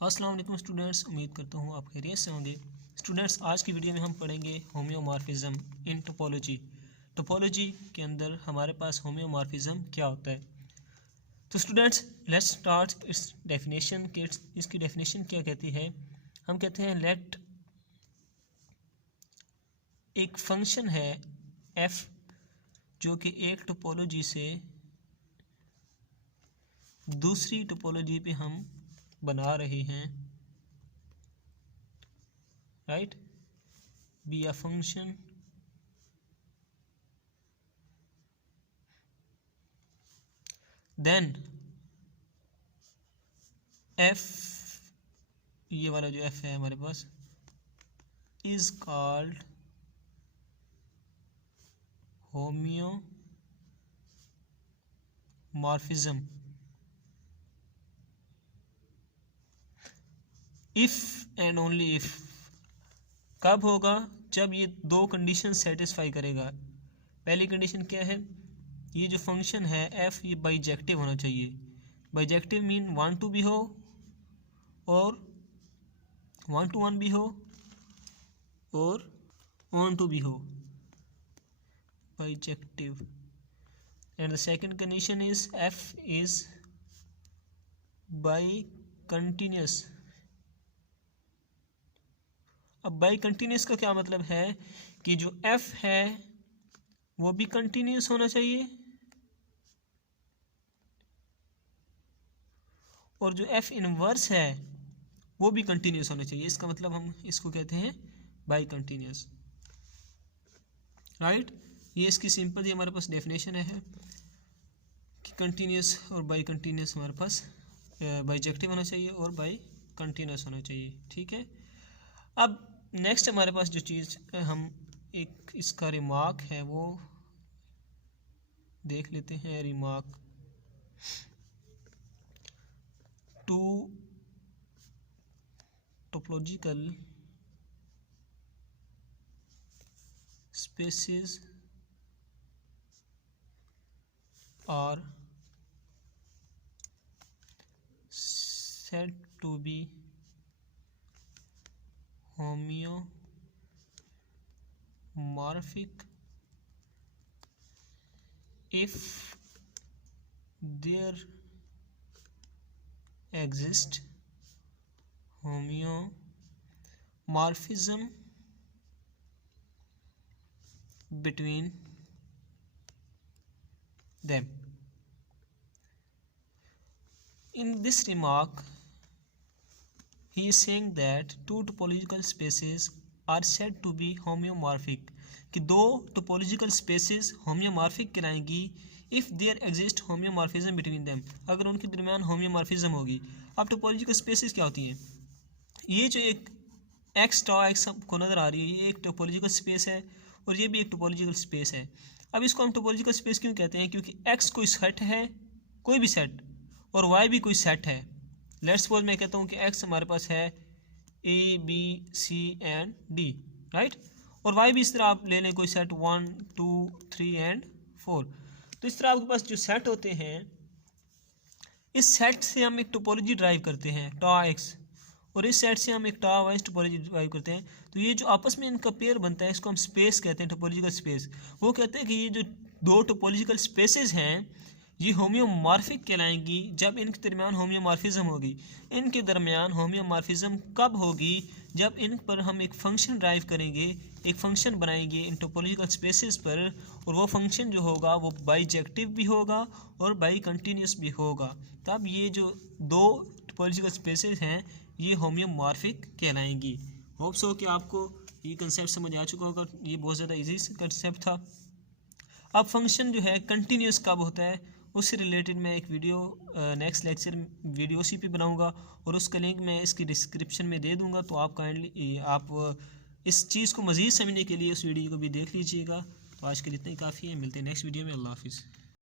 अस्सलाम वालेकुम स्टूडेंट्स, उम्मीद करता हूँ आप खैरियत से होंगे। स्टूडेंट्स, आज की वीडियो में हम पढ़ेंगे होम्योमॉर्फिज्म इन टोपोलॉजी। टोपोलॉजी के अंदर हमारे पास होम्योमॉर्फिज्म क्या होता है। तो students, let's start it's definition के। इसकी डेफिनेशन क्या कहती है? हम कहते हैं लेट एक फंक्शन है एफ जो कि एक टोपोलॉजी से दूसरी टोपोलॉजी पे हम बना रहे हैं, right, be a function then F, ये वाला जो एफ है हमारे पास, is called homeomorphism if and only if. कब होगा? जब ये दो कंडीशन सेटिस्फाई करेगा। पहली कंडीशन क्या है? ये जो फंक्शन है एफ, ये बाइजेक्टिव होना चाहिए। बाइजेक्टिव मीन 1 to भी हो और 1 to 1 भी हो और on to भी हो, bijective. And the second condition is F is by continuous. अब बाई कंटिन्यूस का क्या मतलब है कि जो एफ है वो भी कंटिन्यूस होना चाहिए और जो एफ इनवर्स है वो भी कंटिन्यूस होना चाहिए। इसका मतलब हम इसको कहते हैं बाई कंटिन्यूस, राइट। ये इसकी सिंपल ही हमारे पास डेफिनेशन है कि कंटिन्यूस और बाई कंटिन्यूस हमारे पास बाइजेक्टिव होना चाहिए और बाई कंटिन्यूस होना चाहिए, ठीक है। अब नेक्स्ट हमारे पास जो चीज़ हम एक इसका रिमार्क है वो देख लेते हैं। Remark two topological spaces are said to be homeomorphic if there exists homeomorphism between them. In this remark, he is saying that two topological spaces are said to be homeomorphic, कि दो topological spaces homeomorphic कहलाएंगी if there exist homeomorphism between them, अगर उनके दरमियान होम्योमॉर्फिज्म होगी। अब topological spaces क्या होती हैं? ये जो एक एक्स टॉ एक्स को नज़र आ रही है, ये एक टोपोलॉजिकल स्पेस है और ये भी एक टोपोलॉजिकल स्पेस है। अब इसको हम टोपोलॉजिकल स्पेस क्यों कहते हैं? क्योंकि एक्स कोई सेट है, कोई भी सेट, और वाई भी कोई सेट है। लेट्स सपोज मैं कहता हूँ कि एक्स हमारे पास है A B C and D, right, और वाई भी इस तरह आप ले लें कोई सेट 1 2 3 एंड 4। तो इस तरह आपके पास जो सेट होते हैं, इस सेट से हम एक टोपोलॉजी ड्राइव करते हैं टॉ एक्स, और इस सेट से हम एक टॉ वाइज टोपोलॉजी ड्राइव करते हैं। तो ये जो आपस में इनका पेयर बनता है इसको हम स्पेस कहते हैं, टोपोलॉजिकल स्पेस। वो कहते हैं कि ये जो दो टोपोलॉजिकल स्पेसेस हैं ये होम्योमॉर्फिक कहलाएंगी जब इनके दरमियान होम्योमॉर्फिज्म होगी। इनके दरमियान होम्योमॉर्फिज्म कब होगी? जब इन पर हम एक फंक्शन ड्राइव करेंगे, एक फंक्शन बनाएंगे इन टोपोलॉजिकल स्पेसेस पर, और वो फंक्शन जो होगा वो बाइजेक्टिव भी होगा और बाई कंटिन्यूस भी होगा। तब ये जो दो टोपोलॉजिकल स्पेसेस हैं ये होम्योमॉर्फिक कहलाएंगी। होप सो कि आपको ये कंसेप्ट समझ आ चुका होगा। ये बहुत ज़्यादा इजी कंसेप्ट था। अब फंक्शन जो है कंटिन्यूस कब होता है उससे रिलेटेड मैं एक वीडियो नेक्स्ट लेक्चर वीडियो उसी पे बनाऊंगा और उसका लिंक मैं इसकी डिस्क्रिप्शन में दे दूंगा। तो आप काइंडली आप इस चीज़ को मज़ीद समझने के लिए उस वीडियो को भी देख लीजिएगा। तो आज के लिए इतना ही काफ़ी है। मिलते हैं नेक्स्ट वीडियो में। अल्लाह हाफिज़।